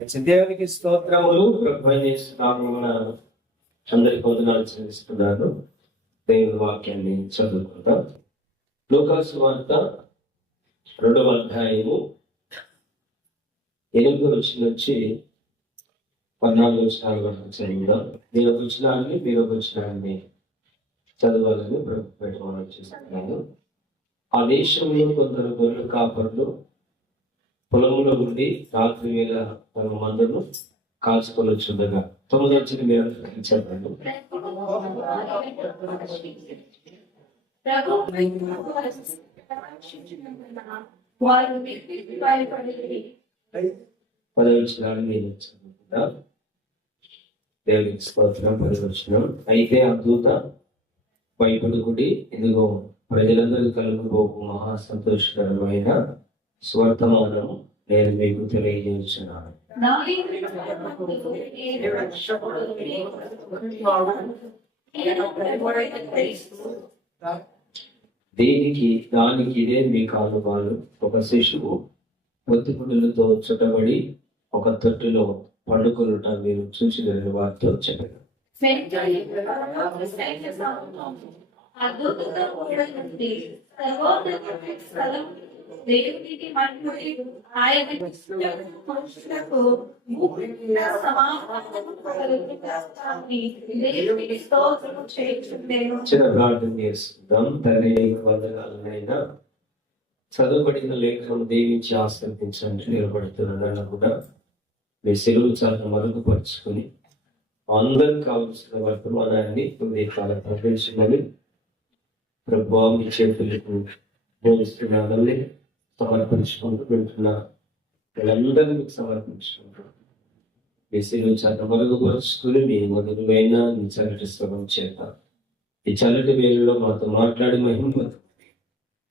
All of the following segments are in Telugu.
దేవునికి స్తోత్రములు. ప్రభుత్వ అందరికి వందనాలు చెల్లిస్తున్నాను. దేవుని వాక్యాన్ని చదువుకుంటాం. లూకాసు వార్త 2వ అధ్యాయము 8వ వచనం నుంచి 14వ వచనాల వరకు చదువుదాం. నేను వచనాన్ని చదవాలని ప్రభుత్వం చేస్తున్నాను. ఆ దేశంలో కొందరు గొర్రెల కాపరులు పొలంలో ఉండి రాత్రి వేళ తమ మందను కాల్చుకొని వచ్చుండగా 9వ వచనం మీరు చెప్పండి. దేవునికి స్తోత్రం. 10వ వచనం. అయితే ఆ దూత భయపడకుడి, ఇదిగో ప్రజలందరూ కలుగుబోకు మహా సంతోషకరమైన స్వర్తమానం నేను మీకు తెలియజేస్తున్నాను. దానికి ఇదే మీ కానుబాలు. ఒక శిశువు పొత్తిపుడులతో చుట్టబడి ఒక తొట్టిలో పండుకొనుట మీరు చూసిన వారితో చెప్పారు. దేవునికి మహిమయు ఆయన మనుషులకు దేవునికి స్తోత్రము చేయుచుండెను. చిన్న ప్రార్థన చేస్తున్నాం. తండ్రి వందనాలనైనా చదువుబడిన లేఖను దీవించి ఆస్వాదించండి. నిలబడుతున్న కూడా మీ సెలవు చాలా మరుగుపరుచుకుని అందరికి కావలసిన వర్తమానాన్ని కాలం ప్రవేశమని ప్రభావ మీ చేతులకు బోధిస్తున్నానని సమర్పించుకుంటూ వింటున్నా వీళ్ళందరినీ మీకు సమర్పించుకుంటూ మీ సెలవు చాలా మరుగుపరుచుకుని మీ మధురమైన మీ చల్లటి స్వరం చేత ఈ చల్లటి వేళలో మాతో మాట్లాడి మహిమ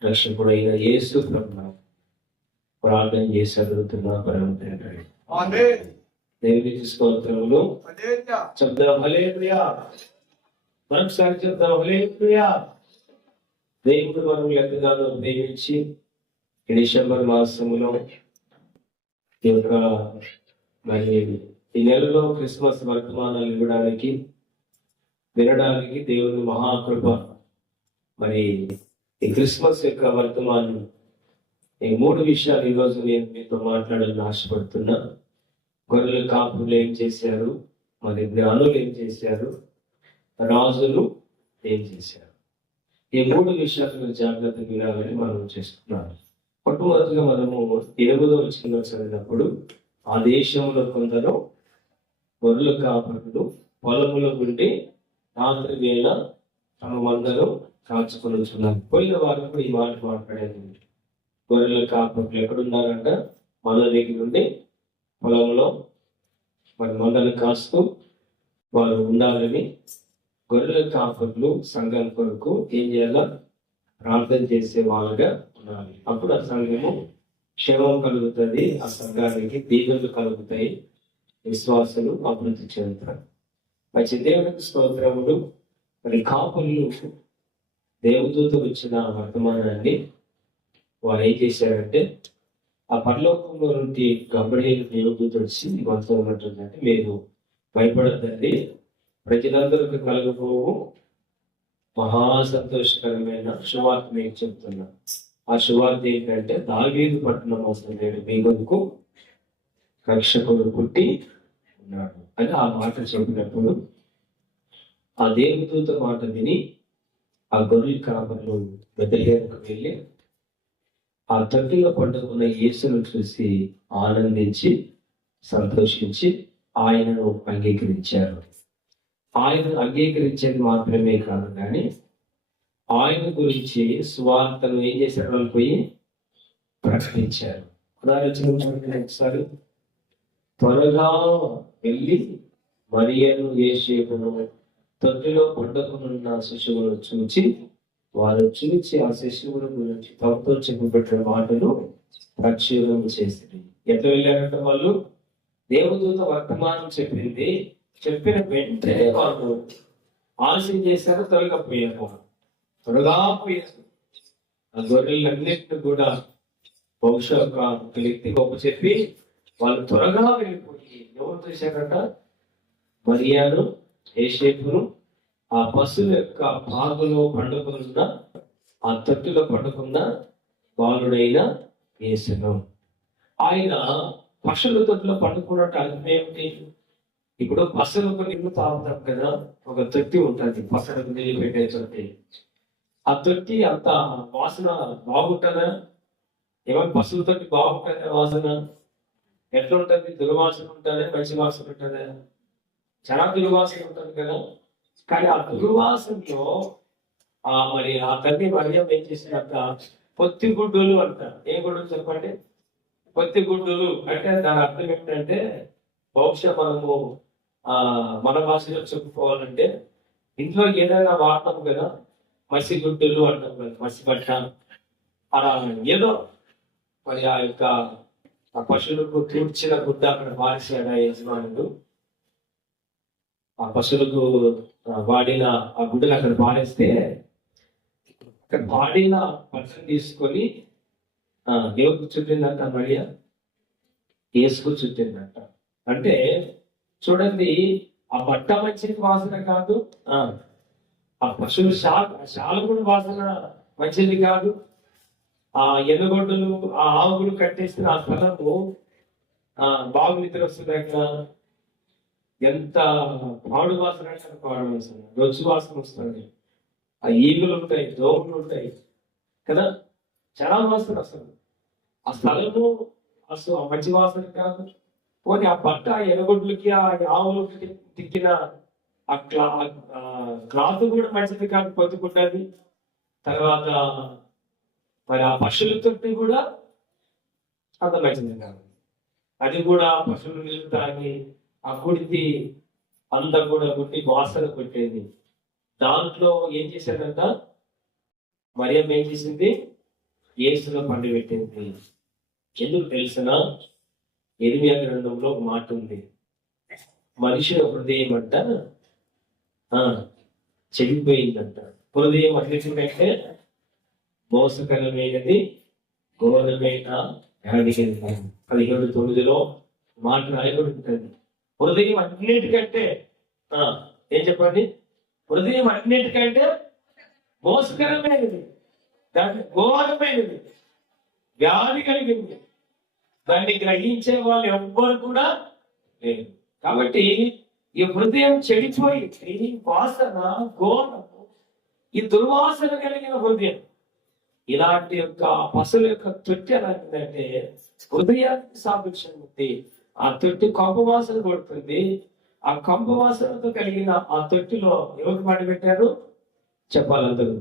రక్షకుడైన యేసు ప్రభువు ప్రార్థన చేసి అడుగుతున్నా పరమ తండ్రి. దేవునికి స్తోత్రములు. చెప్దాం హల్లెలూయా. మరొకసారి చెప్దాం హల్లెలూయా. దేవుడు మనం ఎంతగానో ప్రేమించి ఈ డిసెంబర్ మాసములో ఈ యొక్క మరి ఈ నెలలో క్రిస్మస్ వర్తమానాలు ఇవ్వడానికి వినడానికి దేవుని మహాకృప. మరి ఈ క్రిస్మస్ యొక్క వర్తమానం ఈ 3 విషయాలు ఈరోజు నేను మీతో మాట్లాడాలని ఆశపడుతున్నా. గొర్రెల కాపులు ఏం చేశారు, మరి జ్ఞానులు ఏం చేశారు, రాజులు ఏం చేశారు, ఈ 3 విషయాలు మీరు జాగ్రత్తగా వినాలని మనం చేస్తున్నాం. మొట్టమొదటిగా మనము 8వ వచనంలో చదివినప్పుడు ఆ దేశంలో కొందరు గొర్రెల కాపరులు పొలములో ఉండి రాత్రి వేళ తమ మందరు కాల్చుకొని వచ్చున్నారు. పోయిన వారు ఈ మాట మాట్లాడేది. గొర్రెల కాపరులు ఎక్కడున్నారంట? మన దగ్గర నుండి పొలంలో మరి మందను కాస్తూ వారు ఉండాలని గొర్రెల కాపరులు సంఘం కొరకు ఏం చేయాలా? ప్రార్థన చేసే వాళ్ళుగా ఉండాలి. అప్పుడు ఆ సంఘము క్షేమం కలుగుతుంది, ఆ సంఘానికి దీవెనలు కలుగుతాయి, విశ్వాసులు అభివృద్ధి చెందుతారు. మంచి దేవునికి స్తోత్రములు. మరి కాపులు దేవదూత వచ్చిన వర్తమానాన్ని వారు ఏం చేశారంటే, ఆ పరలోకంలో నుండి గంబడేలు దేవదూత వచ్చి మనతో ఉన్నట్టుందంటే, మీరు భయపడద్దండి, ప్రజలందరికీ కలగబోవు మహా సంతోషకరమైన శుభార్త మీకు చెప్తున్నా. ఆ శుభార్త ఏంటంటే, దావీదు పట్టణం వస్తుంది మీ కొరకు రక్షకుడు పుట్టి ఉన్నాడు అని ఆ మాట చెప్పినప్పుడు ఆ దేవదూత మాట విని ఆ గొర్రెల కాపరులు బెత్లెహేముకు వెళ్ళి ఆ తొట్టిలో పండుకున్న యేసును చూసి ఆనందించి సంతోషించి ఆయనను అంగీకరించారు. ఆయన అంగీకరించేది మాత్రమే కాదు, కానీ ఆయన గురించి సువార్తను ఏం చేశారు? వాళ్ళు పోయి ప్రకటించారు. ఉదాహరణ ఒకసారి త్వరగా వెళ్ళి మరియను యేసేపును తొట్టిలో పండుకున్న శిశువును చూచి ఆ శిశువుల గురించి తమతో చెప్పబెట్టిన మాటలు ప్రచురం చేసింది. ఎట్లా వెళ్ళారంటే, వాళ్ళు దేవదూత వర్తమానం చెప్పిన వెంటనే వాళ్ళు ఆలస్యం చేశారు, త్వరగా పోయారు. ఆ గొర్రెలన్నింటినీ కూడా బహుశా ఒక వ్యక్తి గొప్ప చెప్పి వాళ్ళు త్వరగా వెళ్ళిపోయి ఎవరు చూశారట? మరియాను, యోసేపును ఆ పశువు యొక్క పాగులో పండుకున్న, ఆ తొట్టిలో పండుకున్న బాలుడైన యేసును. ఆయన పశువుల తొట్టిలో పండుకున్నట్టు అర్థం ఏమిటి? ఇప్పుడు పశువులకు నీళ్లు తాగుతాం కదా, ఒక తొట్టి ఉంటుంది పశువులకు నీళ్ళు పెట్టే తొట్టి. ఆ తొట్టి అంత వాసన బాగుంటుందా? ఏమైనా పశువుల తొట్టి బాగుంటుందా వాసన? ఎట్లుంటుంది? దుర్వాసన ఉంటుంది, మంచి వాసన ఉంటుందా? చాలా దుర్వాసన ఉంటుంది కదా. కానీ ఆ దుర్వాసనలో మరి ఆ తల్లి మరియం ఏం చేసినట్ట? పొత్తి గుడ్డులు అంట. ఏం గుడ్డులు చెప్పండి? పొత్తి గుడ్డులు అంటే దాని అర్థం ఏంటంటే, బహుశా మనము మన భాషలో చెప్పుకోవాలంటే, ఇంట్లో ఏదైనా వాడతాం కదా, మసి గుడ్డులు అంటాం కదా, మసి బట్ట, అలా ఏదో మరి ఆ యొక్క ఆ పశువులకు తూర్చిన గుడ్డ అక్కడ పారేసాడు ఆ యజమానుడు. ఆ పశువులకు వాడిన ఆ గుడ్డలు అక్కడ పారేస్తే, అక్కడ వాడిన పశువుని తీసుకొని దేవుడికి చుట్టిందంట మరియా, యేసుకు చుట్టిందంట. అంటే చూడండి, ఆ బట్ట మంచిది వాసన కాదు, ఆ పశువుల శాల కూడా వాసన మంచిది కాదు. ఆ ఎనుగొడ్డులు, ఆ ఆవులు కట్టేసిన ఆ స్థలము బాగు నిద్ర వస్తుంది. అక్కడ ఎంత పాడు వాసన అంటే పాడు వాసన, రొచ్చు వాసన వస్తుంది. ఆ ఈగులు ఉంటాయి, దోమలు ఉంటాయి కదా, చాలా వాసన అసలు. ఆ స్థలము అసలు మంచి వాసన కాదు. పోనీ ఆ బట్ట ఎనగొడ్లకి, ఆ ఆవులకి తిక్కిన ఆ క్లాత్ కూడా మంచిది కాదు, పొద్దుకుంటుంది. తర్వాత మరి ఆ పశువుల తొట్టి కూడా అంత మంచిది కాదు. అది కూడా పశువులు నీళ్ళు తాగి ఆ కుడితి అంతా కూడా కొట్టి వాసన కొట్టేది. దాంట్లో ఏం చేశాడంట? మరియం ఏం చేసింది? యేసులో పండు పెట్టింది. ఎందుకు తెలిసిన? ఇర్మియా గ్రంథంలో ఒక మాట ఉంది, మనిషి హృదయం అంట చెడిపోయిందంట. హృదయం అన్నిటికంటే మోసకరమైనది, ఘోరమైన వ్యాధిగలిగిన. 17:9 మాట రాయబడి ఉంటుంది. హృదయం అన్నిటికంటే ఏం చెప్పండి? హృదయం అన్నిటికంటే మోసకరమైనది, దాన్ని ఘోరమైనది, వ్యాధి కలిగింది. దాన్ని గ్రహించే వాళ్ళు ఎవ్వరు కూడా లేరు. కాబట్టి ఈ హృదయం చెడిపోయి వాసన ఘోరము, ఈ దుర్వాసన కలిగిన హృదయం. ఇలాంటి యొక్క పశువుల యొక్క తొట్టి ఎలాంటిదంటే హృదయానికి సాదృశ్యం ఉంది. ఆ తొట్టి కంపు వాసన కొడుతుంది. ఆ కంపు వాసనతో కలిగిన ఆ తొట్టిలో ఎవరు పండబెట్టారు చెప్పాలందరూ?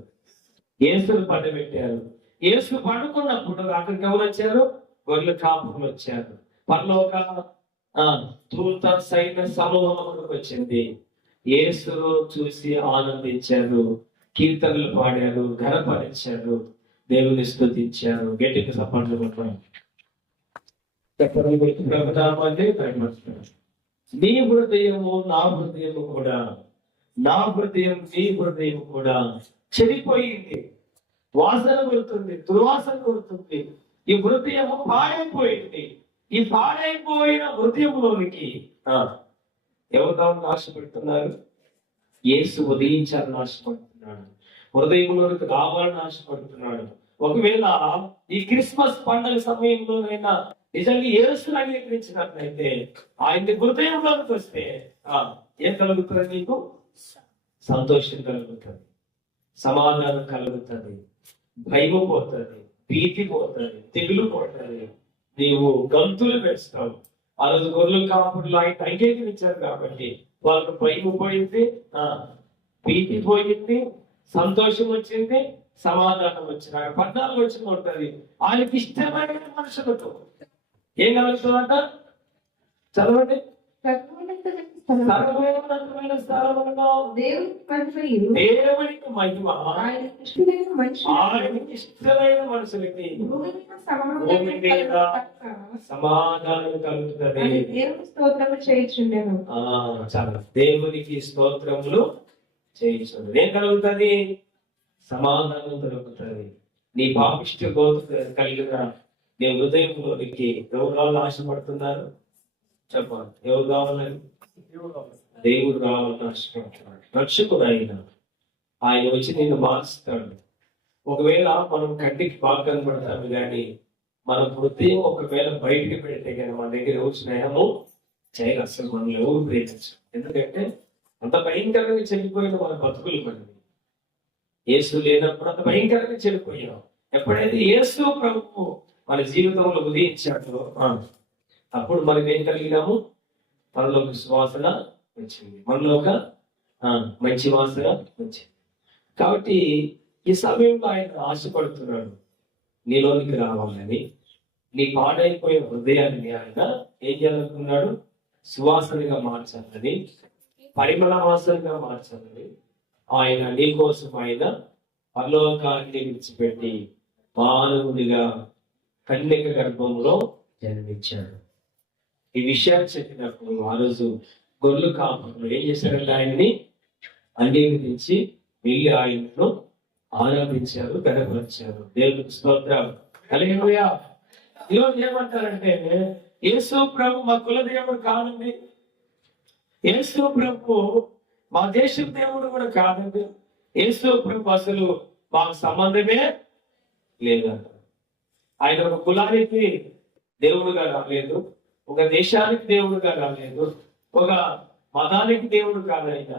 యేసును పండబెట్టారు. యేసు పండుకున్నప్పుడు అక్కడికి ఎవరు వచ్చారు? గొర్రెల కాపులు వచ్చారు. పరలోక దూత సైన్య సమూహం వచ్చింది. యేసు చూసి ఆనందించారు, కీర్తనలు పాడారు, ఘనపరిచారు, దేవుని స్తుతించారు. గట్టిగా సపోర్ట్లు కొట్టారు. నీ హృదయము నా హృదయము కూడా, నా హృదయం నీ హృదయం కూడా చెడిపోయింది, వాసన కొడుతుంది, దుర్వాసన కొడుతుంది. ఈ హృదయము పాడైపోయింది. ఈ పాడైపోయిన హృదయంలోనికి ఎవరు కావాలని ఆశపడుతున్నారు? యేసు ఉదయించాలని ఆశపడుతున్నాడు, హృదయంలోనికి రావాలని ఆశపడుతున్నాడు. ఒకవేళ ఈ క్రిస్మస్ పండుగ సమయంలోనైనా నిజంగా యేసును అంగీకరించినట్లయితే, ఆయన హృదయంలోకి వస్తే ఏం కలుగుతుంది? నీకు సంతోషం కలుగుతుంది, సమాధానం కలుగుతుంది, భయము పోతుంది, భీతి పోతుంది, తెగులు పోతుంది. నీవు గంతులు వేస్తావు. ఆ రోజు గొర్రెల కాపుడులు ఆయన అంగీకరించారు కాబట్టి వాళ్ళకు భయము పోయింది, భీతి పోయింది, సంతోషం వచ్చింది, సమాధానం వచ్చింది. 14 వచ్చిన ఉంటుంది. ఆయనకి ఇష్టమైన మనుషులతో ఏం కలుగుతుందంట? చదవండి. సర్వోన్నతమైన స్థలములో దేవునికి మహిమ, ఆయనకి ఇష్టమైన మనుషులకి భూమి మీద సమాధానం కలుగుతుంది. చాలా దేవునికి స్తోత్రములు చేయించండి. ఏం కలుగుతుంది? సమాధానం కలుగుతుంది. నీ పాపిష్టి గోత్ర కలిగిన నీ హృదయంలోనికి ఎవరు ఆశపడుతున్నారు? చెప్పాలి. ఎవరు కావాలని? దేవుడు రావాలని ఆశపడుతున్నాడు. రక్షకుడు ఆయన వచ్చి నిన్ను మారుస్తాడు. ఒకవేళ మనం కంటికి బాగా కనబడతాము కానీ మన హృదయం ఒకవేళ బయటికి పెడితే కానీ మన దగ్గర ఎవరు స్నేహము చేయరు. అసలు మనం ఎవరు ప్రేమించు. ఎందుకంటే అంత భయంకరంగా చెడిపోయిన మన బతుకులు మనవి. యేసు లేనప్పుడు అంత భయంకరంగా చెడిపోయాం. ఎప్పుడైతే యేసు ప్రభువు మన జీవితంలో ఉదయించాడో అప్పుడు మనం ఏం కలిగినాము? మనలో ఒక సువాసన వచ్చింది, మనలో ఒక మంచి వాసన వచ్చింది. కాబట్టి ఈ సమయంలో ఆయన ఆశపడుతున్నాడు నీలోనికి రావాలని. నీ పాడైపోయిన హృదయాన్ని ఆయన ఏం చేయాలనుకున్నాడు? సువాసనగా మార్చాలని, పరిమళ వాసనగా మార్చాలని ఆయన నీ కోసం ఆయన పరలోకాన్ని విడిచిపెట్టి మానవుడిగా కన్యక గర్భంలో జన్మించాడు. ఈ విషయాలు చెప్పినప్పుడు ఆ రోజు గొర్రెలు కాపులు ఏం చేశారంటే ఆయన్ని అంగీకరించి వెళ్ళి ఆయనను ఆరాధించారు, గణపరిచారు. దేవునికి స్తోత్రం. హల్లెలూయా. ఈరోజు ఏమంటారంటే యేసు ప్రభు మా కుల దేవుడు కాదండి, యేసు ప్రభు మా దేశం దేవుడు కూడా కాదండి, యేసు ప్రభు అసలు మాకు సంబంధమే లేదంట. ఆయన ఒక కులానికి దేవుడుగా రాలేదు, ఒక దేశానికి దేవుడుగా రాలేదు, ఒక మతానికి దేవుడు కాదు. ఆయన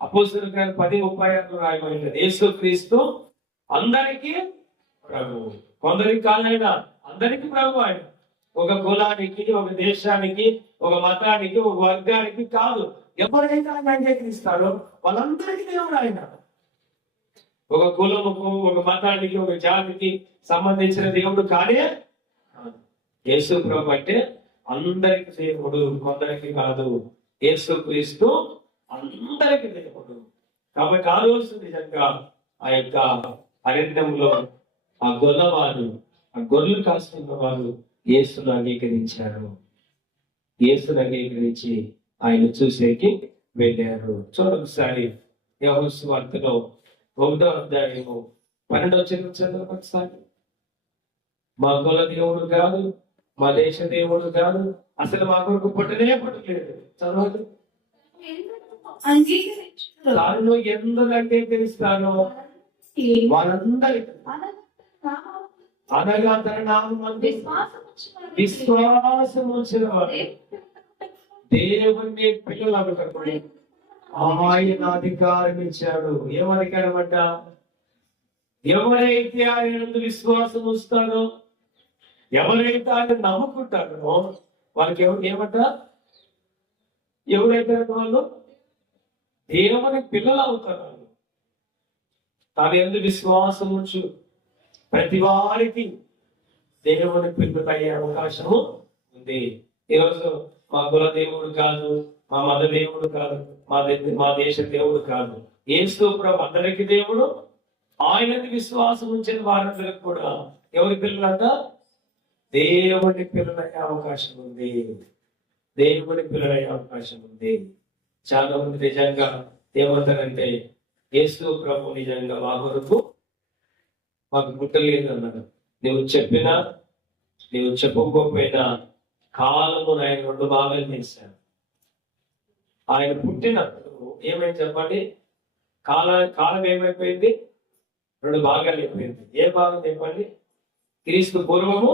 అపోస్తలుల కార్యాలు 10:36 రాయబడింది, యేసుక్రీస్తు అందరికీ ప్రభు. కొందరికి కాదైనా అందరికీ ప్రభు. ఆయన ఒక కులానికి, ఒక దేశానికి, ఒక మతానికి, ఒక వర్గానికి కాదు. ఎవరైతే ఆయన అంగీకరిస్తారో వాళ్ళందరికీ దేవుడు ఆయన. ఒక కులముకు, ఒక మతానికి, ఒక జాతికి సంబంధించిన దేవుడు కాదే యేసు ప్రభు. అంటే అందరికి దేవుడు, కొందరికి కాదు. యేసుక్రీస్తు అందరికి దేవుడు. కాబట్టి ఆ రోజు నిజంగా ఆ యొక్క అరణ్యంలో ఆ గొల్లవారు, ఆ గొర్రెలు కాస్తున్న వారు యేసును అంగీకరించారు. యేసును అంగీకరించి ఆయన చూసేకి వెళ్ళారు. చూడొకసారి యోహాను సువార్తలో 1వ అధ్యాయము 12వ వచనం చదవండి ఒకసారి. మా కుల దేవుడు కాదు, మా దేశ దేవుడు కాదు, అసలు మా కొరకు పుట్టనే పుట్టలేదు. చదవండి. తాను ఎందుకు అంగీకరిస్తారో వాళ్ళందరికీ అనగా తన నామమందు విశ్వాసం ఉంచిన వారు దేవుణ్ణి పిల్లలకు ఆయన అధికారం ఇచ్చాడు. ఏమధికారం అంట? ఎవరైతే ఆయన విశ్వాసం ఉంచుతారో, ఎవరైతే ఆయన నమ్ముకుంటారో వాళ్ళకి ఏమంట? ఎవరైతే వాళ్ళు దేవుని పిల్లలు అవుతారు. తాను ఎందుకు విశ్వాసం ఉంచు ప్రతి వారికి దేవుని పిల్లలయ్యే అవకాశము ఉంది. ఈరోజు మా కుల దేవుడు కాదు, మా మత దేవుడు కాదు, మా దేశ దేవుడు కాదు, యేసు ప్రభు అందరికి దేవుడు. ఆయనకి విశ్వాసం ఉంచిన వారందరికి కూడా ఎవరి పిల్లలంట? దేవుని పిల్లలయ్యే అవకాశం ఉంది. దేవుని పిల్లలయ్యే అవకాశం ఉంది. చాలా మంది నిజంగా ఏమంటారంటే యేసు ప్రభు నిజంగా మా కొరకు మాకు పుట్టలేదు అన్నాడు. నువ్వు చెప్పినా నువ్వు చెప్పకపోయినా కాలము ఆయన 2 భాగాలు చేశాను. ఆయన పుట్టినప్పుడు ఏమైంది చెప్పండి? కాలం ఏమైపోయింది? 2 భాగాలు అయిపోయింది. ఏ భాగం చెప్పండి? క్రీస్తు పూర్వము,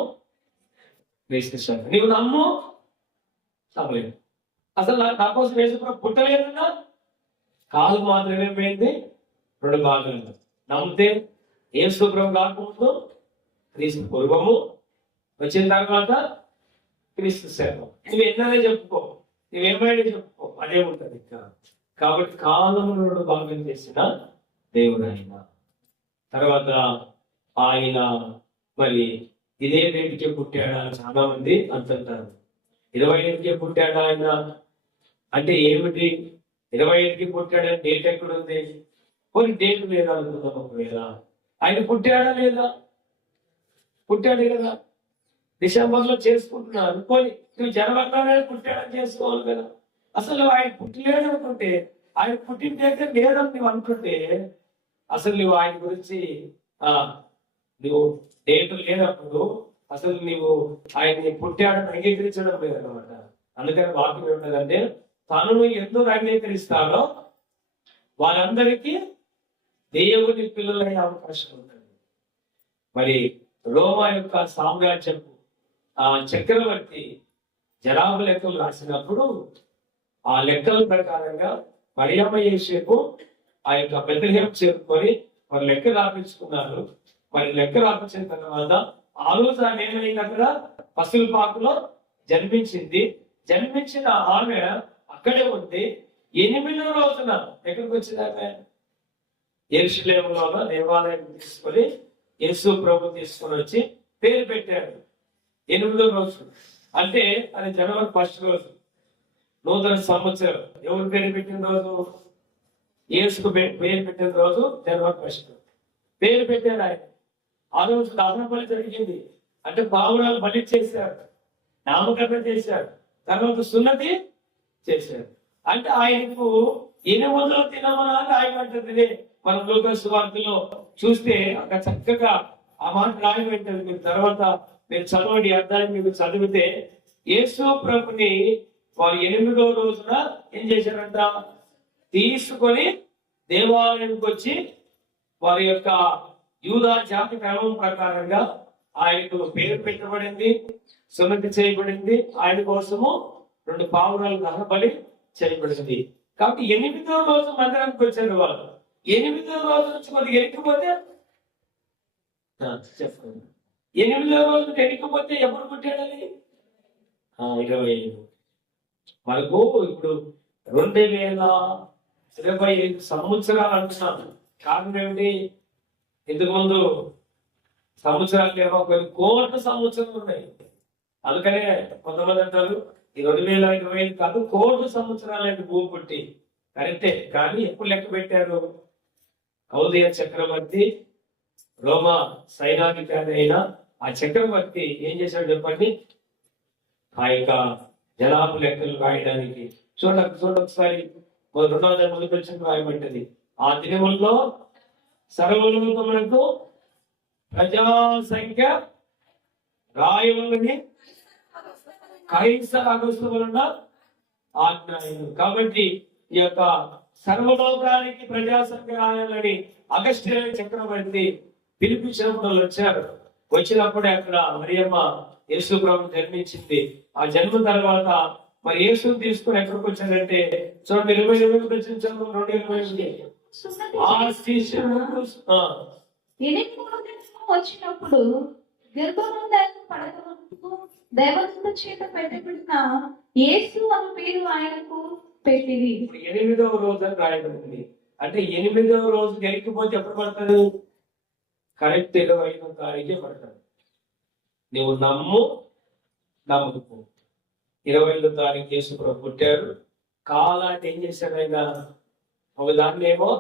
క్రీస్తు శకం. నీవు నమ్ము సమయం. అసలు నా కోసం యేసుప్రభు పుట్టలేదన్నా కాలం మాత్రమే పోయింది 2 భాగాలు. నమ్మితే యేసుప్రభు కాకముందు క్రీస్తు పూర్వము, వచ్చిన తర్వాత క్రీస్తు శకం. నువ్వు ఎన్నైనా చెప్పుకో, నువ్వేమైనా చెప్పుకో, అదే ఉంటుంది ఇంకా. కాబట్టి కాలము 2 భాగం చేసిన దేవుడు ఆయన. తర్వాత ఆయన మరి ఇదే డేట్కే పుట్టాడా? చాలా మంది అంటుంటారు. 25కే పుట్టాడా ఆయన అంటే ఏమిటి? 25కి పుట్టాడని డేట్ ఎక్కడుంది? కొన్ని డేట్ లేదా అనుకుందాం. ఒకవేళ ఆయన పుట్టాడా లేదా? పుట్టాడు కదా, డిసెంబర్లో చేసుకుంటున్నారు. కొన్ని నువ్వు జనవరిలోనే పుట్టాడని చేసుకోవాలి కదా. అసలు ఆయన పుట్టలేడు అనుకుంటే, ఆయన పుట్టిన దగ్గర లేదని నువ్వు అనుకుంటే అసలు నువ్వు ఆయన గురించి నువ్వు డేట్ లేనప్పుడు అసలు నువ్వు ఆయన్ని పుట్టాడని అంగీకరించడం లేదన్నమాట. అందుకని వాక్యం ఏమిటంటే తనను ఎందుకు అంగీకరిస్తారో వారందరికీ దేవుని పిల్లలైన అవకాశం ఉంటుంది. మరి రోమా యొక్క సామ్రాజ్యం చక్రవర్తి జనాభా లెక్కలు రాసినప్పుడు ఆ లెక్కల ప్రకారంగా మరియమ్మ యేసేపు ఆ యొక్క బెత్లెహేము చేరుకొని మరి లెక్క రాపించుకున్నారు. మరి లెక్క రాపించిన తర్వాత ఆ రోజు ఆమె ఏమైంది, అక్కడ పసుల పాకులో జన్మించింది. జన్మించిన ఆమె అక్కడే ఉంది. 8వ రోజున ఎక్కడికి వచ్చింది ఆమె? యెరూషలేములో దేవాలయం తీసుకొని యేసు ప్రభు తీసుకొని వచ్చి పేరు పెట్టారు. 8వ రోజు అంటే అది జనవరి 1 రోజు, నూతన సంవత్సరం. ఎవరు పేరు పెట్టిన రోజు? యేసుకు పేరు పెట్టిన రోజు జనవరి 1 పేరు పెట్టారు ఆయన. ఆ రోజు దహన బలి జరిగింది. అంటే పావురాలు బలి చేశారు, నామకరణం చేశారు, తర్వాత సున్నతి చేశారు. అంటే ఆయనకు 8వ దినమని ఆయన అంటుంది. మన లూకా సువార్తలో చూస్తే అక్కడ చక్కగా ఆ మాట రాయి ఉంటుంది. మీరు తర్వాత మీరు చదవండి, అర్థాన్ని మీకు చదివితే యేసు ప్రభుని వారు 8వ రోజున ఏం చేశారంట, తీసుకొని దేవాలయానికి వచ్చి వారి యొక్క యూదా జాతి క్రమం ప్రకారంగా ఆయనకు పేరు పెట్టబడింది, సున్నతి చేయబడింది. ఆయన కోసము 2 పావురాలు దహన బలి చేయబడింది. కాబట్టి 8వ రోజు మందిరానికి వచ్చారు వాళ్ళు. 8వ రోజు నుంచి కొద్దిగా ఎక్కిపోతే చెప్పండి, 8వ రోజు ఎక్కిపోతే ఎప్పుడు పుట్టాడని 25 మనకు ఇప్పుడు 2025 సంవత్సరాలు అంటున్నాను. కారణం ఏమిటి? ఇంతకు ముందు సంవత్సరాలు లేవో కొన్ని కోట్ల సంవత్సరాలు ఉన్నాయి. అందుకనే కొంతమంది అంటారు ఈ 2025 కాదు, కోట్ల సంవత్సరాలు భూమి పుట్టి. కరెక్టే, కానీ ఎప్పుడు లెక్క పెట్టారు? కౌదీయ చక్రవర్తి రోమా సైనాధికారి అయిన ఆ చక్రవర్తి ఏం చేశాడు చెప్పండి? ఆ యొక్క జనాభా లెక్కలు రాయడానికి చూడొకసారి 2వ అధ్యాయం మొదటి వచనం రాయబడ్డది. ఆ దినముల్లో సర్వలోకములకు ప్రజా సంఖ్య రాయవలని కైసర్ అగస్తు వలన ఆజ్ఞ. కాబట్టి ఈ యొక్క సర్వలోకానికి ప్రజా సంఖ్య రాయాలని అగస్త్య చక్రవర్తి పిలిపించినప్పుడు వాళ్ళు వచ్చారు. వచ్చినప్పుడే అక్కడ మరియమ్మ యేసు ప్రభు జన్మించింది. ఆ జన్మ తర్వాత మరి యేసుని తీసుకుని ఎక్కడికి వచ్చారంటే చూడండి 20 రచించాము 2:28 ఆ శిష్యుడు వచ్చినప్పుడు గర్భంలో పడకముందు దేవదూత చేత పెట్టబడిన యేసు అను పేరు ఆయనకు పెట్టింది. 8వ రోజు అని రాయబడింది. అంటే 8వ రోజు గెలికిపోతే ఎప్పుడు పడతాడు? కరెక్ట్ 25వ తారీఖే పడతాడు. నువ్వు నమ్మకు 25వ తారీఖు యేసు ప్రభు పుట్టాడు. కాలాన్ని ఏం చేశాడు ఆయన? ఒక దాన్ని ఏమో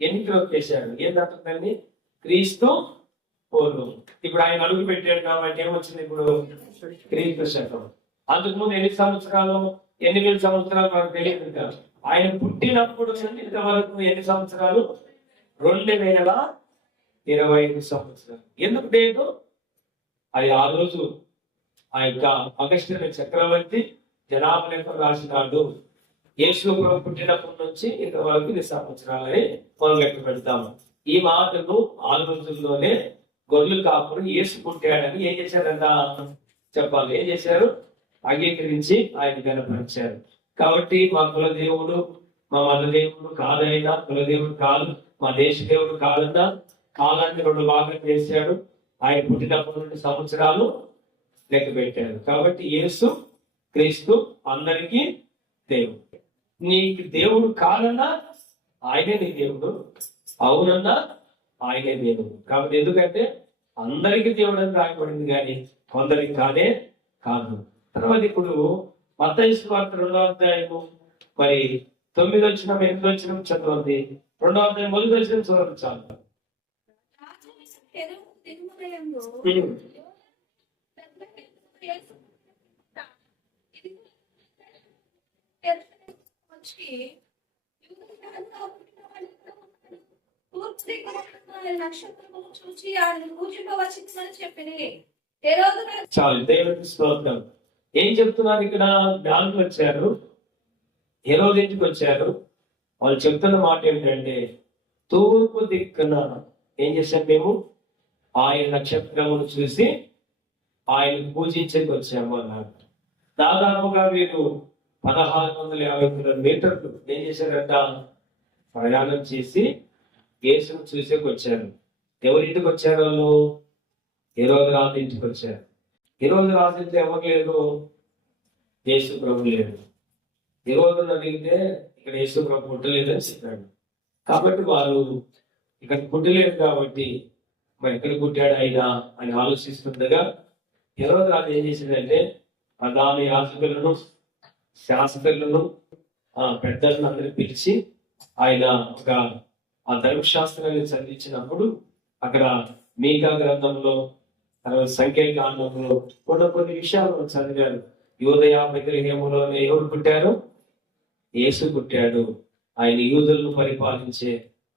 ఎన్నికలు చేశాడు. ఏంటంటుందండి? క్రీస్తు పూర్వం. ఇప్పుడు ఆయన అడుగు పెట్టాడు కాబట్టి ఏమొచ్చింది? ఇప్పుడు క్రీస్తు శకం. అంతకుముందు 8 సంవత్సరాలు 8,000 సంవత్సరాలు మనకు తెలియదు. ఆయన పుట్టినప్పుడు ఇంతవరకు ఎన్ని సంవత్సరాలు? 2025 సంవత్సరాలు. ఎందుకు డేటు? అది ఆ రోజు ఆ యొక్క అగస్త్య చక్రవర్తి జనాభా లెక్క రాసినాడు. యేసు ప్రభు పుట్టినప్పటి నుంచి ఇంతవరకు 2 సంవత్సరాలని మనం లెక్క పెడతాము. ఈ మాటను ఆ రోజుల్లోనే గొర్రెలు కాపుడు యేసు పుట్టాడని ఏం చేశారంట చెప్పాలి. ఏం చేశారు? అంగీకరించి ఆయన కనపరిచారు. కాబట్టి మా కులదేవుడు, మా మత దేవుడు కాదైనా, కులదేవుడు కాదు, మా దేశ దేవుడు కాదన్నా కాలాన్ని 2 భాగం చేశాడు. ఆయన పుట్టినప్పటి నుండి సంవత్సరాలు లెక్క పెట్టాడు. కాబట్టి యేసు క్రీస్తు అందరికీ దేవుడు. నీకు దేవుడు కాదన్నా ఆయనే నీ దేవుడు, అవునన్నా ఆయనే దేవుడు. కాబట్టి ఎందుకంటే అందరికీ దేవుడు అని రాయబడింది, కానీ కొందరికి కాదే కాదు. తర్వాత ఇప్పుడు మత్తయి సువార్త 2వ అధ్యాయము మరి 9 వచ్చిన 8 వచ్చిన చదవండి. 2వ అధ్యాయం మొదటి వచ్చిన చదవండి చాలు. చూసి ఆయన పూజింపవచ్చిందని చెప్పింది. చాలు. దేవుడికి స్తోత్రం. ఏం చెప్తున్నారు ఇక్కడ? జ్ఞానులు వచ్చారు, హెరోదు ఇంటికి వచ్చారు. వాళ్ళు చెప్తున్న మాట ఏంటంటే, తూర్పు దిక్కున ఏం చేశాం మేము? ఆయన నక్షత్రమును చూసి ఆయన పూజించకి వచ్చాము అన్నారు. దాదాపుగా వీరు 1650 కిలోమీటర్లు ఏం చేశారంట? ప్రయాణం చేసి యేసును చూసేకి వచ్చారు. ఎవరింటికి వచ్చారు వాళ్ళు? హెరోదు రాజు ఇంటికి వచ్చారు. హెరోదు రాజు ఇంట్లో ఎవరు లేరు? యేసు ప్రభు లేడు. హెరోదును అడిగితే ఇక్కడ యేసు ప్రభు పుట్టలేదని చెప్పాడు. కాబట్టి వారు ఇక్కడ పుట్టలేదు కాబట్టి మరి ఎక్కడ పుట్టాడు ఆయన అని ఆలోచిస్తుండగా హెరోదు రాజు ఏం చేసిందంటే ప్రధాన యాజకులను, శాస్త్రులను, పెద్దలను అందరిని పిలిచి ఆయన ఒక ఆ ధర్మశాస్త్రాన్ని చదివించినప్పుడు అక్కడ మీకా గ్రంథంలో, తర్వాత సంఖ్యాకాండంలో కొన్ని విషయాలు చదివారు. యూదయ బెత్లెహేములోనే ఎవరు పుట్టారు? యేసు పుట్టాడు. ఆయన యూదులను పరిపాలించే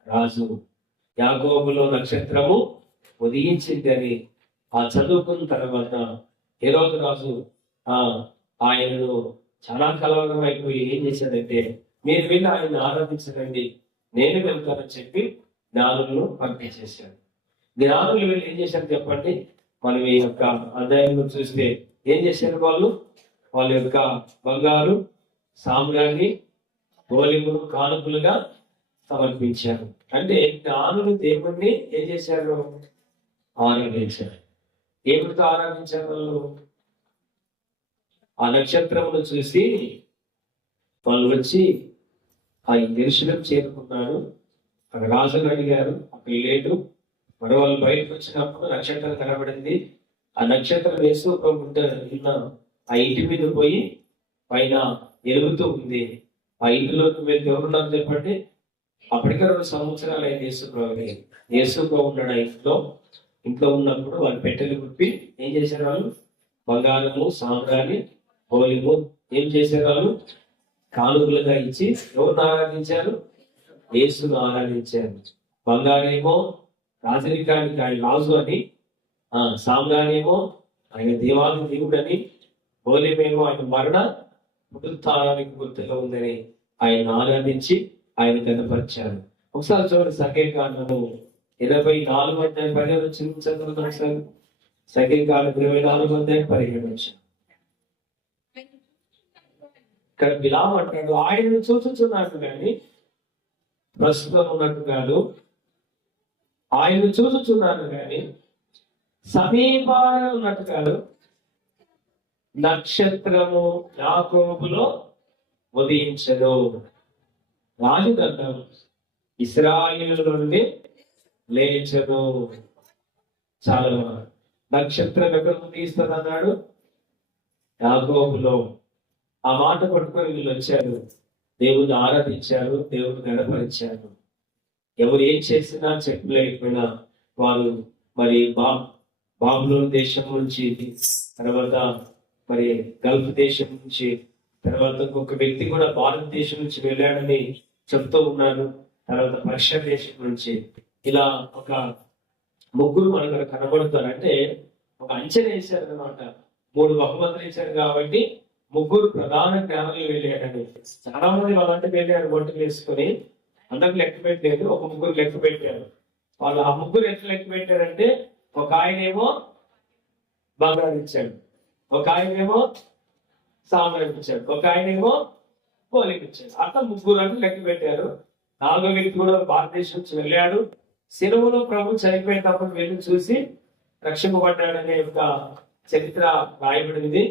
రాజు. యాకోబులో నక్షత్రము ఉదయించిందని ఆ చదువుకున్న తర్వాత హెరోదు రాజు ఆయనను చాలా కలవరం అయిపోయి ఏం చేశాడంటే, మీరు వెళ్ళి ఆయన ఆరాధించకండి, నేను వెళ్తానని చెప్పి జ్ఞానులను పంపించేశాడు. జ్ఞానులు వెళ్ళి ఏం చేశారు చెప్పండి? మనం ఈ యొక్క అధ్యాయంలో చూస్తే ఏం చేశారు వాళ్ళు? వాళ్ళ యొక్క బంగారు సామ్రాన్ని గోలిములు కానుకలుగా సమర్పించారు. అంటే జ్ఞానులు దేవుణ్ణి ఏం చేశారు? ఆరాధించారు. దేవుడితో ఆరాధించారు వాళ్ళు. ఆ నక్షత్రమును చూసి వాళ్ళు వచ్చి ఆ యెరూషలేం చేరుకున్నారు. అక్కడ రాజులు అడిగారు, అక్కడ లేడు. మరి వాళ్ళు బయటకు వచ్చినప్పుడు నక్షత్రం కనబడింది. ఆ నక్షత్రం యేసు ఉన్న ఆ ఇంటి మీద పోయి పైన ఎలుగుతూ ఉంది. ఆ ఇంటిలోకి మీరు ఎవరున్నారు చెప్పండి? అప్పటికే 2 సంవత్సరాలు అయింది యేసు ప్రభు ఉన్నాడు. ఆ ఇంట్లో ఉన్నప్పుడు వాళ్ళు పెట్టెలు కుప్పి ఏం చేశారు? వాళ్ళు బంగారము, సాంబ్రాణి, హోలిము ఏం చేశారు? వాళ్ళు కానుకలుగా ఇచ్చి ఎవరిని ఆరాధించారు? యేసును ఆరాధించారు. బంగారేమో రాజరికానికి ఆయన రాజు అని, సామ్రాణేమో ఆయన దేవాలయ దేవుడని, హోలిమేమో ఆయన మరణ పునరుత్థానానికి గుర్తుగా ఉందని ఆయన ఆరాధించి ఆయన కనపరిచారు. ఒకసారి చూడండి, సంఖ్యాకాండము 24:15 చదువుతాం సార్. సంఖ్యాకాండం 24:15. ఇక్కడ బిలాం అంటాడు, ఆయనను చూచుచున్నాడు కానీ ప్రస్తుతం ఉన్నట్టు కాదు. ఆయనను చూచుచున్నాను కానీ సమీపాన ఉన్నట్టు కాదు. నక్షత్రము యాకోబులో ఉదయించదు. రాజుదండం ఇశ్రాయేలు నుండి లేచను. చాలా నక్షత్రం ఎక్కడ ఉదయిస్తుంది అన్నాడు? యాకోబులో. ఆ మాట పట్టుకొని వీళ్ళు వచ్చారు, దేవుని ఆరాధించారు, దేవుని గణపరిచారు. ఎవరు ఏం చేసినా చెప్పలేకపోయినా వారు మరి బాబులోని దేశం నుంచి, తర్వాత మరి గల్ఫ్ దేశం నుంచి, తర్వాత ఇంకొక వ్యక్తి కూడా భారతదేశం నుంచి వెళ్ళాడని చెప్తూ ఉన్నారు. తర్వాత పర్షియా దేశం నుంచి ఇలా ఒక ముగ్గురు మనకు కనబడుతారు. అంటే ఒక అంచనా వేశారు అనమాట. 3 బహుమతులు ఇచ్చారు కాబట్టి ముగ్గురు ప్రధాన జ్ఞానులు వెళ్ళాడని. చాలా మంది వాళ్ళంటే వెళ్ళారు, ఒంటలు వేసుకొని. అందరికి లెక్క పెట్టలేదు, ఒక ముగ్గురు లెక్క పెట్టారు. వాళ్ళు ఆ ముగ్గురు ఎట్లా లెక్క పెట్టారంటే, ఒక ఆయనేమో బంగారు ఇచ్చాడు, ఒక ఆయనేమో సామ్రాజ్యం ఇచ్చాడు, ఒక ఆయనేమో పోలికి ఇచ్చాడు. అట్లా ముగ్గురు అంటే లెక్క పెట్టారు. 4వ వ్యక్తి కూడా భారతదేశం నుంచి వెళ్ళాడు. సిలువలో ప్రభు చనిపోయేటప్పుడు వెళ్ళి చూసి రక్షింపబడ్డాడనే ఒక చరిత్ర రాయబడింది.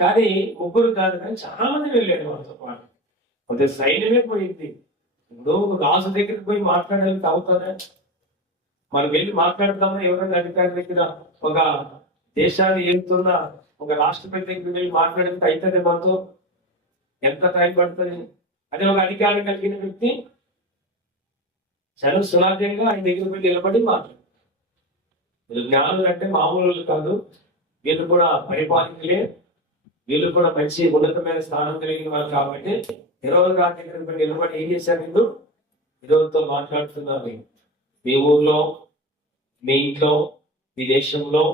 కానీ ముగ్గురు కాదు, కానీ చాలా మంది వెళ్ళాడు వాళ్ళతో పాటు. కొద్దిగా సైన్యమే పోయింది. ఇప్పుడు రాజు దగ్గరికి పోయి మాట్లాడడానికి అవుతుందా? మనం వెళ్ళి మాట్లాడతామా? ఎవరైనా అధికారి దగ్గర, ఒక దేశాన్ని ఏలుతున్న ఒక రాష్ట్రపతి దగ్గర వెళ్ళి మాట్లాడితే అవుతుంది మనతో? ఎంత టైం పడుతుంది? అదే ఒక అధికారం కలిగిన వ్యక్తి చాలా సులభంగా ఆయన దగ్గర పోయి నిలబడి మాట్లాడు. వీళ్ళు జ్ఞానులు అంటే మామూలు కాదు, వీళ్ళు కూడా పరిపాలకులే, వీళ్ళు కూడా మంచి ఉన్నతమైన స్థానం కలిగిన వారు. కాబట్టి హెరోదు గారి దగ్గర నిలబడి ఏం చేశారు? వీళ్ళు హెరోదుతో మాట్లాడుతున్నారు. మీ ఊర్లో, మీ ఇంట్లో, మీ దేశంలో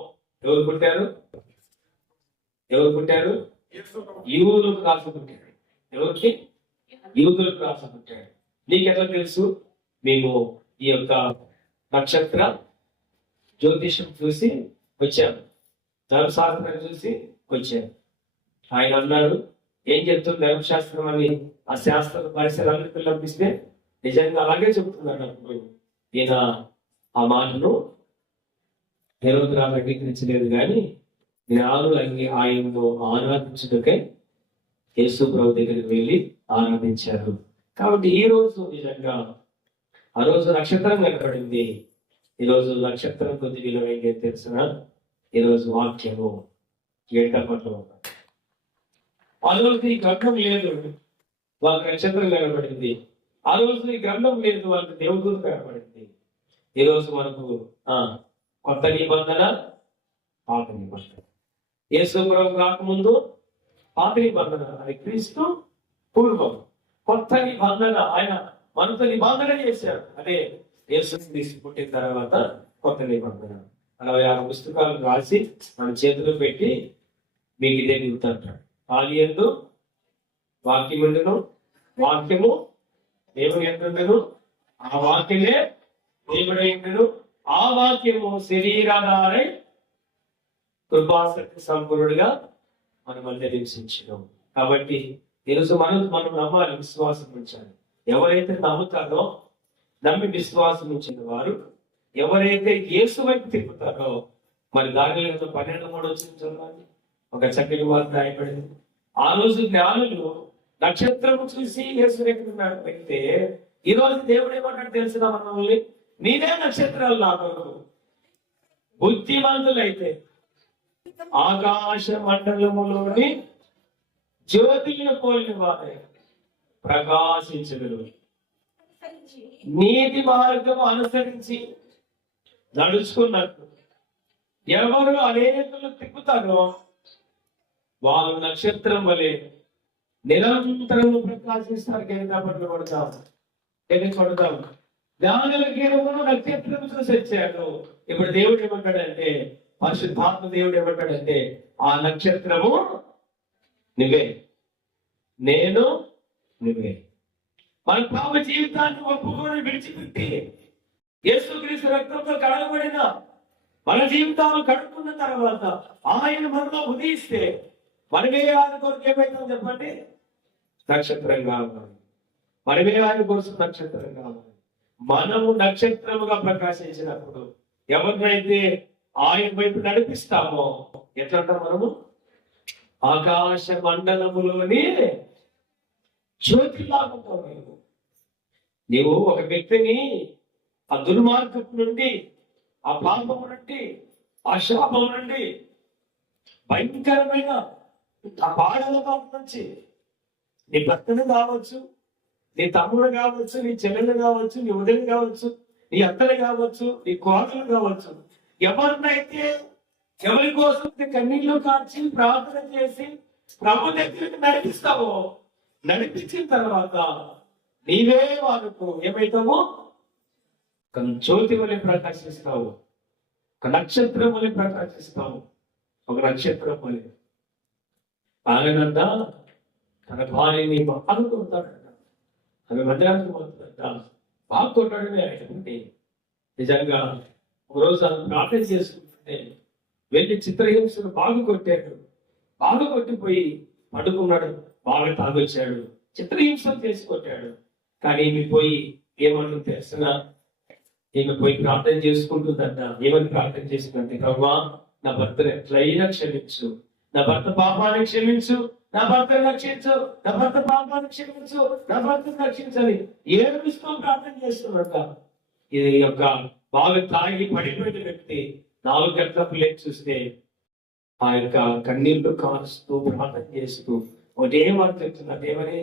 ఎవరు పుట్టారు? ఎవరు పుట్టారు? యూదులకు రాసి పుట్టాడు. ఎవరికి? యూదులకు రాసి పుట్టాడు. నీకెట్లా తెలుసు? మేము ఈ యొక్క నక్షత్ర జ్యోతిషం చూసి వచ్చాము, ధర్మశాస్త్రం చూసి వచ్చాము. ఆయన అన్నాడు, ఏం చెప్తుంది ధర్మశాస్త్రం అని ఆ శాస్త్ర పరిసరాలకు పిలిపిస్తే నిజంగా అలాగే చెప్తున్నాడు. అప్పుడు ఈయన ఆ మాటను హేరోదు రాజు అంగీకరించలేదు, కానీ జ్ఞానులు ఆయనను ఆరాధించుటకై యేసు ప్రభు దగ్గరికి వెళ్ళి ఆరాధించారు. కాబట్టి ఈ రోజు నిజంగా ఆ రోజు నక్షత్రం కనపడింది. ఈ రోజు నక్షత్రం కొద్ది విలువైంది తెలిసిన ఈరోజు వాక్యము ఏటపట్లో. ఆ రోజు ఈ గ్రంథం లేదు, వాళ్ళకి నక్షత్రం కనపడింది. ఆ రోజు ఈ గ్రంథం లేదు, వాళ్ళకి దేవదూత కనపడింది. ఈ రోజు మనకు కొత్త నిబంధన, పాత నిబంధన. యేసు ప్రభు రాకముందు పాత నిబంధన, అది క్రీస్తు పూర్వం. కొత్త నిబంధన ఆయన మనతో నిబంధన చేశాడు. అదే యేసు క్రీస్తు పుట్టిన తర్వాత కొత్త నిబంధన. 66 పుస్తకాలు రాసి మన చేతిలో పెట్టి మీకు ఇదే గుర్తుంటాడు. ఆది యందు వాక్యముండును, వాక్యము దేవుని యందుండును, ఆ వాక్యమే దేవుడై ఉండును, ఆ వాక్యము శరీరాధారై కృపాసక్తి సంపూర్ణుడిగా మన మధ్య నివసించడం. కాబట్టి ఈరోజు మనం నమ్మాలి, విశ్వాసం ఉంచాలి. ఎవరైతే నమ్ముతారో, నమ్మి విశ్వాసం ఉంచిన వారు ఎవరైతే యేసు వైపు తిప్పుతారో, మరి దానిలో 12:3 చదవాలి. ఒక చక్కటి వార్త రాయబడింది. ఆ రోజు జ్ఞానులు నక్షత్రము చూసి యేసు ఎక్కడున్నాడు అయితే, ఈ రోజు దేవుడు ఏమంటాడు తెలిసిన మనల్ని, నేనే నక్షత్రాలు నాకు బుద్ధిమంతులైతే ఆకాశ మండలములోని జ్యోతిని పోలిన వారే ప్రకాశించగలరు. నీతి మార్గము అనుసరించి నడుచుకున్నట్టు ఎవరు అనేకులు తిప్పుతారో వాళ్ళు నక్షత్రం వలె నిరంతరము ప్రకాశిస్తారు. కాబట్టి కొడతాం జ్ఞానులకి నక్షత్రం చూసి వచ్చాడు. ఇప్పుడు దేవుడు ఏమంటాడంటే, పరిశుద్ధాత్మ దేవుడు ఏమంటాడంటే, ఆ నక్షత్రము నువ్వే, నేను నువ్వే. మన పాప జీవితాన్ని ఒప్పుకొని విడిచిపెట్టి యేసుక్రీస్తు రక్తంతో కడగబడిన మన జీవితాలు కడుక్కున్న తర్వాత ఆయన మనలో ఉదయిస్తే మనమే ఆయన కొరకు ఏమైతుందో చెప్పండి, నక్షత్రంగా ఉన్నాడు. మనమే ఆయన కోసం నక్షత్రంగా ఉన్నాడు. మనము నక్షత్రముగా ప్రకాశించినప్పుడు ఎవరినైతే ఆయన వైపు నడిపిస్తామో ఎట్లంటాం మనము, ఆకాశ మండలములోని జ్యోతిలాగుతావు. నీవు ఒక వ్యక్తిని ఆ దుర్మార్గపు నుండి, ఆ పాపము నుండి, ఆ శాపం నుండి, భయంకరమైన ఆ బాధల నుంచి నీ భర్తను కావచ్చు, నీ తమ్ముడు కావచ్చు, నీ చెల్లెలు కావచ్చు, నీ ఉదయం కావచ్చు, నీ అత్తలు కావచ్చు, నీ కోతలు కావచ్చు, ఎవరినైతే ఎవరి కోసం కన్నీళ్లు కార్చి ప్రార్థన చేసి ప్రభు దగ్గరికి నడిపిస్తావో, నడిపించిన తర్వాత నీవే వాళ్ళకు ఏమైతావు, ఒక జ్యోతి వలె ప్రకాశిస్తావు, ఒక నక్షత్రం వలె ప్రకాశిస్తావు, ఒక నక్షత్రం వలె. ఆయనంట తన భార్యని బాగా కొడతాడంట, ఆమె మధ్యాహ్నం పోతుందంట, బాగా కొట్టాడని ఆయన. నిజంగా ఒకరోజు ఆమె ప్రార్థన చేసుకుంటుంటే వెళ్ళి చిత్రహింసను బాగా కొట్టాడు. బాగా కొట్టిపోయి పడుకున్నాడు, బాగా తాగొచ్చాడు, చిత్రహింసను చేసి కొట్టాడు. కానీ ఈమె పోయి ఏమంటుంది తెలిసిన, ఈమె పోయి ప్రార్థన చేసుకుంటుందంట. ఏమని ప్రార్థన చేసిందంటే, ప్రభువా నా భర్తను ఎట్లయినా క్షమించు, నా భర్త పాపాన్ని క్షమించు, నా భర్తను రక్షించు, నా భర్త పాపాన్ని క్షమించు, నా భర్తను రక్షించాలి ఏడుస్తూ ప్రార్థన చేస్తున్నట్ట. ఇది యొక్క బాగా తాగి పడిపోయిన వ్యక్తి 4 గంటలకు లేచి చూస్తే ఆ యొక్క కన్నీళ్లు కారుస్తూ ప్రార్థన చేస్తూ ఒకటే మాట చెప్తున్నారు, ఏమని,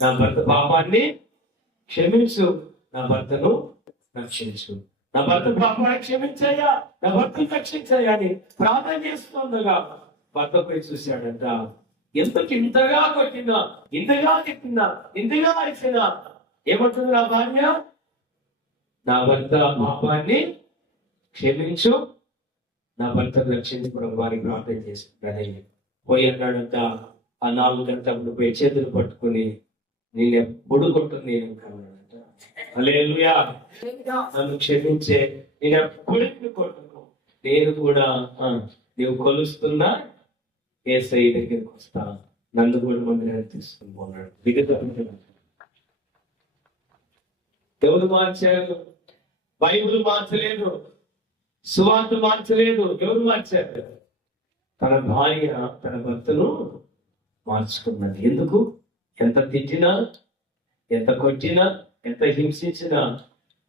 నా భర్త పాపాన్ని క్షమించు, నా భర్తను రక్షించు, నా భర్త పాపాన్ని క్షమించయ్యా, నా భర్తను రక్షించయ్యా అని ప్రార్థన చేస్తుండగా భర్త పోయి చూశాడంట. ఎందుకు ఇంతగా కొట్టినా, ఇంతగా తిట్టినా, ఇంతగా అరిచినా ఏమంటుంది నా భార్య, నా భర్త పాపాన్ని క్షమించు, నా భర్తను రక్షించుకోవడం వారికి ప్రార్థన చేసుకుంటానని పోయి అన్నాడంట, ఆ 4 గంటప్పుడు పోయి చేతులు పట్టుకుని, నేను ఎప్పుడు కొట్టను నేను అన్నాడంట. హల్లెలూయా. నన్ను క్షమించే, నేను ఎప్పుడు కొట్టను, నేను కూడా నువ్వు కొలుస్తున్నా యేసయ్య దగ్గరికి వస్తా, నన్ను కూడా మందిరాన్ని తీసుకుని పోన్నాడు. ఎవరు మార్చారు? బైబిల్ మార్చలేదు, సువార్త మార్చలేదు. ఎవరు మార్చారు? తన భార్య తన భర్తను మార్చుకున్నది. ఎందుకు? ఎంత తిట్టినా, ఎంత కొట్టినా, ఎంత హింసించినా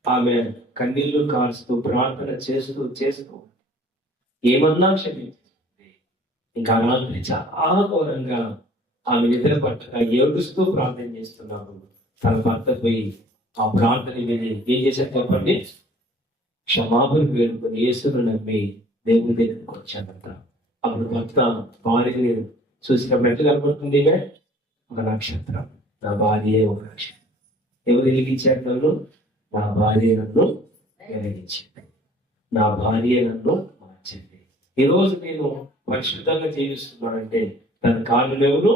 ఆమె కన్నీళ్లు కారుస్తూ ప్రార్థన చేస్తూ ఏమన్నా క్షమించింది. ఇంకా రాత్రి చాలా ఘోరంగా ఆమె నిద్ర పట్టక ఏడుస్తూ ప్రార్థన చేస్తున్నాడు. తన భర్త పోయి ఆ ప్రార్థన విని ఏం చేశారు చెప్పండి? క్షమాపణ వేడుకొని యేసును నమ్మి దేవుని దగ్గరికి వచ్చాడంట. అప్పుడు భర్త భార్యని చూసినప్పుడు ఎట్లా కనపడుతుంది? ఒక నక్షత్రం. నా భార్య ఒక నక్షత్రం. ఎవరు వెలిగించారు నన్ను? నా భార్య నన్ను వెలిగించింది, నా భార్య నన్ను మార్చింది. ఈరోజు నేను పరిశుద్ధంగా జీవిస్తున్నానంటే తన కాళ్ళు ఎవరు?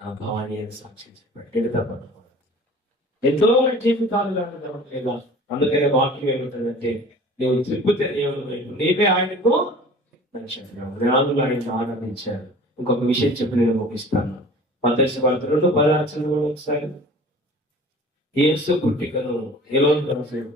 నా భార్య సాక్షి చెప్పాడు. తప్ప ఎంతో జీవితాలు లేదా. అందుకనే వాక్యం ఏమిటంటే, నువ్వు తిప్పితే దేవుని వైపు, నీవే ఆయనకు నక్షత్రం. జ్ఞానులు ఆయన ఆనందించారు. ఇంకొక విషయం చెప్పి నేను ముగిస్తాను. మత్తయి వార్త 2:16 కూడా ఒకసారి. యేసు పుట్టికను హేరోదు రాశాడు.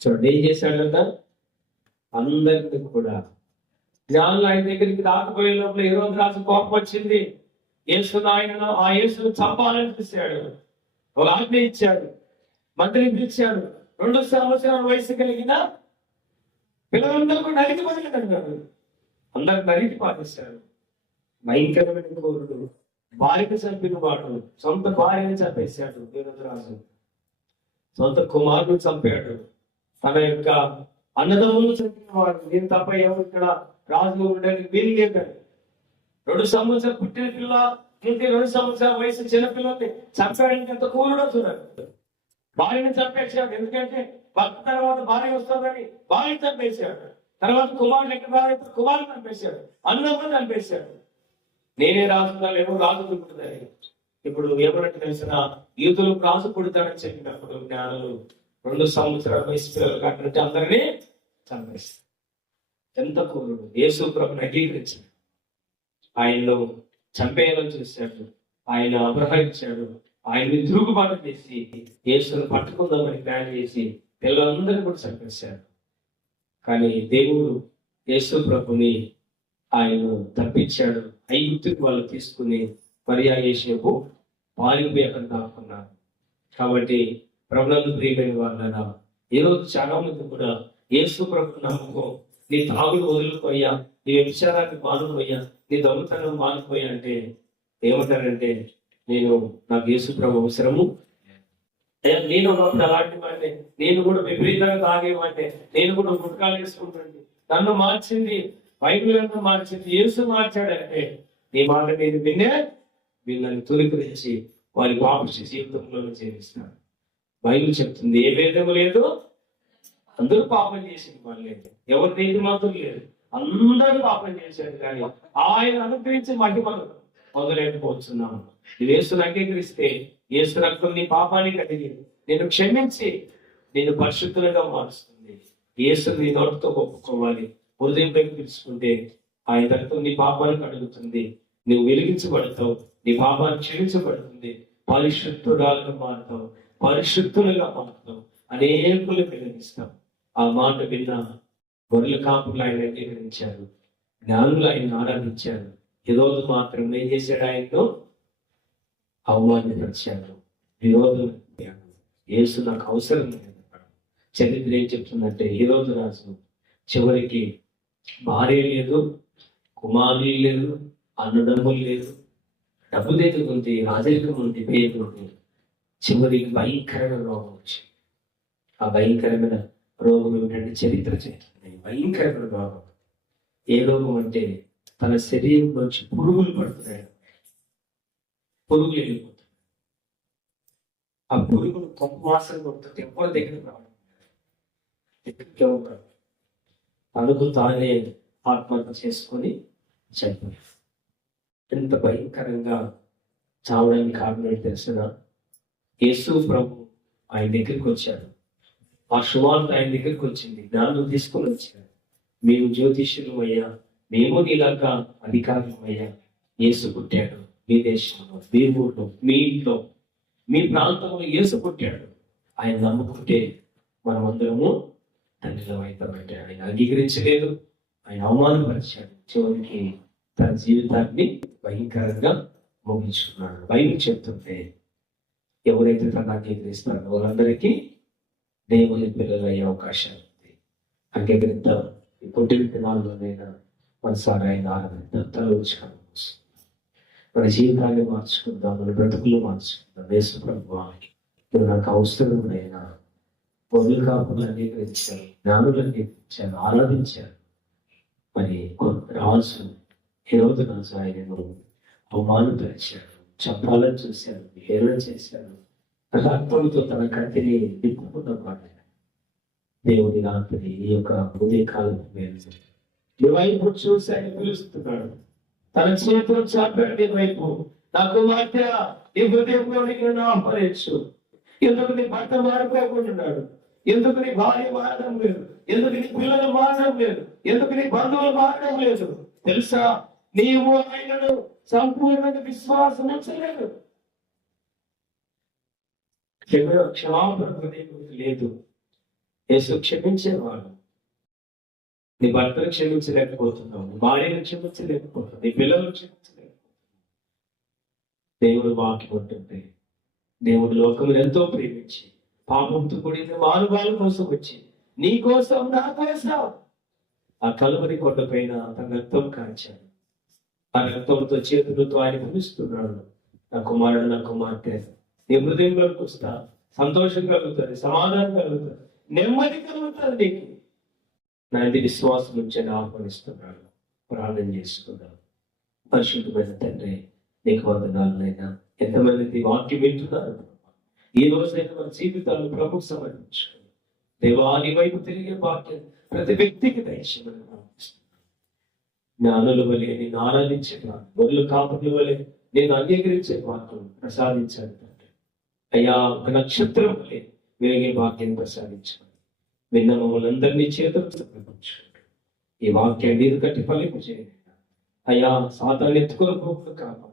చూడండి ఏం చేశాడంట. అందరికీ కూడా జ్ఞానులు ఆయన దగ్గరికి రాకపోయే లోపల హేరోదు రాజు కోపం వచ్చింది. యేసును ఆ యేసును చంపాలని చూశాడు. ఒక ఆజ్ఞ ఇచ్చాడు, మంత్రిని పిలిచాడు. 2 సంవత్సరాల వయసు కలిగిన పిల్లలందరూ కూడా నరికి పడలేదన్నాడు. అందరు నరికి పాటిస్తాడు. భయంకరమైన కోరుడు, భార్యను చంపిన వాడు, సొంత భార్యని చంపేశాడు హేరోదు రాజు. సొంత కుమారుడు చంపాడు. తన యొక్క అన్నదమ్ములు చంపిన వాడు. నేను తప్ప ఎవరు ఇక్కడ రాజు ఉండడానికి వీలు లేదని 2 సంవత్సరాలు పుట్టిన పిల్ల, 2 సంవత్సరాల వయసు చిన్నపిల్లల్ని చంపాడానికి ఎంత కూరుడో చూడండి. భార్యని చంపేశాడు. ఎందుకంటే భర్త తర్వాత భార్య వస్తుందని భార్యని చంపేశాడు. తర్వాత కుమారుడు ఎక్కడ భార్య కుమారుడు చంపేశాడు. అన్నప్పుడు చంపేశాడు. నేనే రాజున్నాను, ఎవరు రాజు పుట్టుదని. ఇప్పుడు ఏమన్నట్టు తెలిసిన యూతులు రాజు పుడతాడని చెప్పినప్పుడు జ్ఞానులు 2 సంవత్సరాల వయసు పిల్లలు కట్టినట్టు అందరినీ చంపేస్తారు. ఎంత కూరుడు. యేసు ప్రభువుని అంగీకరించాడు, ఆయన్ను చంపేయాలని చూశాడు, ఆయన అపహరించాడు, ఆయన్ని తిరుగుబాటు చేసి యేసును పట్టుకుందామని ప్లాన్ చేసి పిల్లలందరినీ కూడా చంపేశాడు. కానీ దేవుడు యేసు ప్రభుని ఆయన్ను తప్పించాడు. ఐగుప్తుకు వాళ్ళు తీసుకుని పర్యాయేసేపు పారిపోయి అక్కడ దాక్కున్నారు. కాబట్టి ప్రభునందు ప్రియమైన వాళ్ళరా, ఈ రోజు చాలా మంది కూడా యేసు ప్రభు నమ్ముకో, నీ తాగుడు వదులుకోయ్యా, నీ వ్యభిచారాన్ని మానుకోయ్యా, నీ దొంగతనం మానుకోయ్యా అంటే ఏమంటారంటే, నాకు యేసు ప్రభు అవసరము. నేను ఒకప్పుడు అలాంటి వాడిని, నేను కూడా విపరీతంగా తాగేవాడిని, నేను కూడా గుట్కాలు వేసుకుంటాను. నన్ను మార్చింది బైబిల్, నన్ను మార్చింది యేసు మార్చాడంటే నీ మాట నేను విన్నే వీళ్ళని తొలికరించి వారి పాప జీవితంలో జీవిస్తాను. బైబిల్ చెప్తుంది ఏ భేదము లేదు, అందరూ పాపం చేసింది వాళ్ళే, ఎవరు నీతి మాత్రం లేదు, అందరూ పాపం చేశారు. కానీ ఆయన అనుగ్రహించి మట్టి మనం పొందలేకపోతున్నాము. యేసును అంగీకరిస్తే యేసు రక్తం నీ పాపాన్ని కడిగి నేను క్షమించి నేను పరిశుద్ధులుగా మారుస్తుంది. యేసు నీ నోటితో ఒప్పుకోవాలి, హృదయంపైకి పిలుచుకుంటే ఆయన రక్తం నీ పాపాన్ని కడుగుతుంది, నువ్వు వెలిగించబడతావు, నీ పాపాన్ని క్షమించబడుతుంది, పరిశుద్ధురాలుగా మారుతావు, పరిశుద్ధులుగా మారుతావు, అనేకులు వెలిగిస్తావు. ఆ మాట విన్న గొర్రెల కాపులు ఆయన అంగీకరించారు, జ్ఞానులు ఆయన ఆరాధించారు. ఈ రోజు మాత్రం ఏం చేశాడు? ఆయనతో అవమానపరిచాడు, విరోధం. యేసు నాకు అవసరం లేదు. చరిత్ర ఏం చెప్తుందంటే, ఈ రోజు రాజు చివరికి భార్య లేదు, కుమారులు లేదు, అన్నదమ్ములు లేదు, డబ్బు దగ్గర ఉంది, రాజరికం ఉంది, పేరు ఉంది. చివరికి భయంకరమైన రోగం వచ్చింది. ఆ భయంకరమైన రోగం ఏమిటంటే చరిత్ర చేస్తుంది. భయంకరమైన రోగం. ఏ రోగం అంటే తన శరీరంలోంచి పురుగులు పడుతున్నాడు. పురుగులు వెళ్ళిపోతాయి. ఆ పురుగులు కొంప వాసన కొడుతుంటే ఎవరి దగ్గర రావడం దగ్గరికి ఉంటాడు. తనకు తానే ఆత్మహత్య చేసుకొని చనిపోయాడు. ఎంత భయంకరంగా చావడానికి కారణం ఏంటి తెలిసిన? యేసు ప్రభు ఆయన దగ్గరికి వచ్చాడు. ఆ సువార్త ఆయన దగ్గరికి వచ్చింది, జ్ఞానం తీసుకొని వచ్చాడు. మేము జ్యోతిష్యులు అయ్యా, మేము నీలాగా అధికారులు అయ్యా. యేసు పుట్టాడు మీ దేశంలో, మీ ఊళ్ళో, మీ ఇంట్లో, మీ ప్రాంతంలో యేసు పుట్టాడు. ఆయన నమ్ముకుంటే మనమందరము తండ్రిలో అయిపోయాడు. ఆయన అంగీకరించలేదు, ఆయన అవమానపరిచాడు. చివరికి తన జీవితాన్ని భయంకరంగా ముగించుకున్నాడు. బైబిల్ చెప్తుంటే ఎవరైతే తను అంగీకరిస్తారో వాళ్ళందరికీ దేవుని పిల్లలు అయ్యే అవకాశం ఉంది. అంగీకరిద్దాం. ఈ పుట్టిన దినాల్లోనైనా మనసారా ఆయన ఆరాధిద్దాం. తలొచ్చుకొని మన జీవితాన్ని మార్చుకుందాం, మన బ్రతుకులు మార్చుకుందాం. యేసు ప్రభువానికి నువ్వు నాకు అవసరమైనా పొరులు కాపులు అంగీకరించారు, జ్ఞానులు అంగీకరించారు, ఆరాధించారు. మరి రాజు హేరోదు రాజు ఆయనను అవమానపరిచాడు, చంపాలని చూశాడు, హేళన చేశాడు. రక్తంతో తన కంటిని దిప్పుకున్నమాట దేవుని రాత్రి ఈ యొక్క ఉదయకాలం నీ వైపు చూసి ఆయన పిలుస్తున్నాడు. తన చేతులు చాపాడు నీ వైపు. నా కుమార్తె నీ హృదయంలోనికి నన్ను ఆహ్వానించు. ఎందుకు నీ భర్త మారిపోకుంటున్నాడు? ఎందుకు నీ భార్య మారడం లేదు? ఎందుకు నీ పిల్లలు మారడం లేదు? ఎందుకు నీ బంధువులు మారడం లేదు? తెలుసా, నీవు ఆయనను సంపూర్ణంగా విశ్వాసం ఉంచలేదు. క్షమాపణ లేదు. యేసు క్షమించేవాడు. నీ భర్తను క్షమించలేకపోతున్నావు, నీ భార్యను క్షమించలేకపోతున్నావు, నీ పిల్లలను క్షమించలేకపోతున్నావు. దేవుడు వాక్యం ఉంటుంది. దేవుడు లోకమును ఎంతో ప్రేమించి పాపంతో కూడిన మానవాళ్ళ కోసం వచ్చి నీ కోసం, నా కోసం ఆ కలువరి కొండ పైన తన రక్తం కాల్చాడు. ఆ రక్తంతో చేతులతో ఆయన పిలుస్తున్నాడు. నా కుమారుడు, నా కుమార్తె, నీ హృదయంలోకి వస్తా. సంతోషం కలుగుతుంది, సమాధానం కలుగుతుంది, నెమ్మది కలుగుతుంది. నీకు నా ఇది విశ్వాసం నుంచి ఆహ్వానిస్తున్నాడు. ప్రార్థన చేసుకుందాం. పరిశుద్ధమైన తండ్రి, నీకు వందనాలైనా. ఎంతమంది వాక్యం వింటున్నారు ఈ రోజైనా మన జీవితాలను ప్రభుకు సమర్పించుకుని దేవాని వైపు తిరిగే వాక్యం ప్రతి వ్యక్తికి దయచేయమని ప్రార్థిస్తున్నాను. జ్ఞానుల వలె నేను ఆరాధించే ఒళ్ళు కాపుల వలె నేను అంగీకరించే వాక్యం ప్రసాదించాను తండ్రి. అయ్యా, ఒక నక్షత్రం వలె వెలిగే వాక్యం ప్రసాదించమని విన్న మమ్మల్ని అందరినీ చేతులు సమర్పించుకుంటూ ఈ వాక్యాన్ని నీరు కట్టి ఫలింపు చేయండి. అయ్యా, సాతాన్ని ఎత్తుకోకపోకుండా కాపాడు.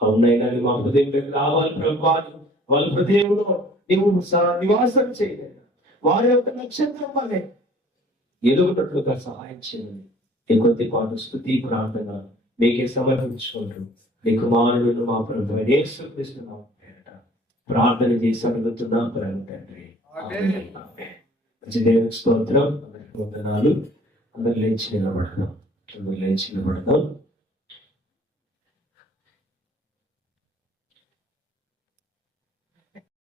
అవునైనా మా హృదయంలోకి రావాలి ప్రభావం. వాళ్ళ హృదయంలో నీవు నివాసం చేయలేదు. వారి యొక్క నక్షత్రం వల్లే ఎదుగునట్లుగా సహాయం చేయండి. ఈ కొద్దిపాటు స్తుతి ప్రార్థన మీకే సమర్పించుకుంటూ నీ కుమారుడు మా ప్రభు యేసుక్రీస్తు ప్రార్థన చేసి అడుగుతున్నాం తండ్రి. దేవునికి స్తోత్రం. అందరికి వందనాలు. అందరు లేచి నిలబడదాం.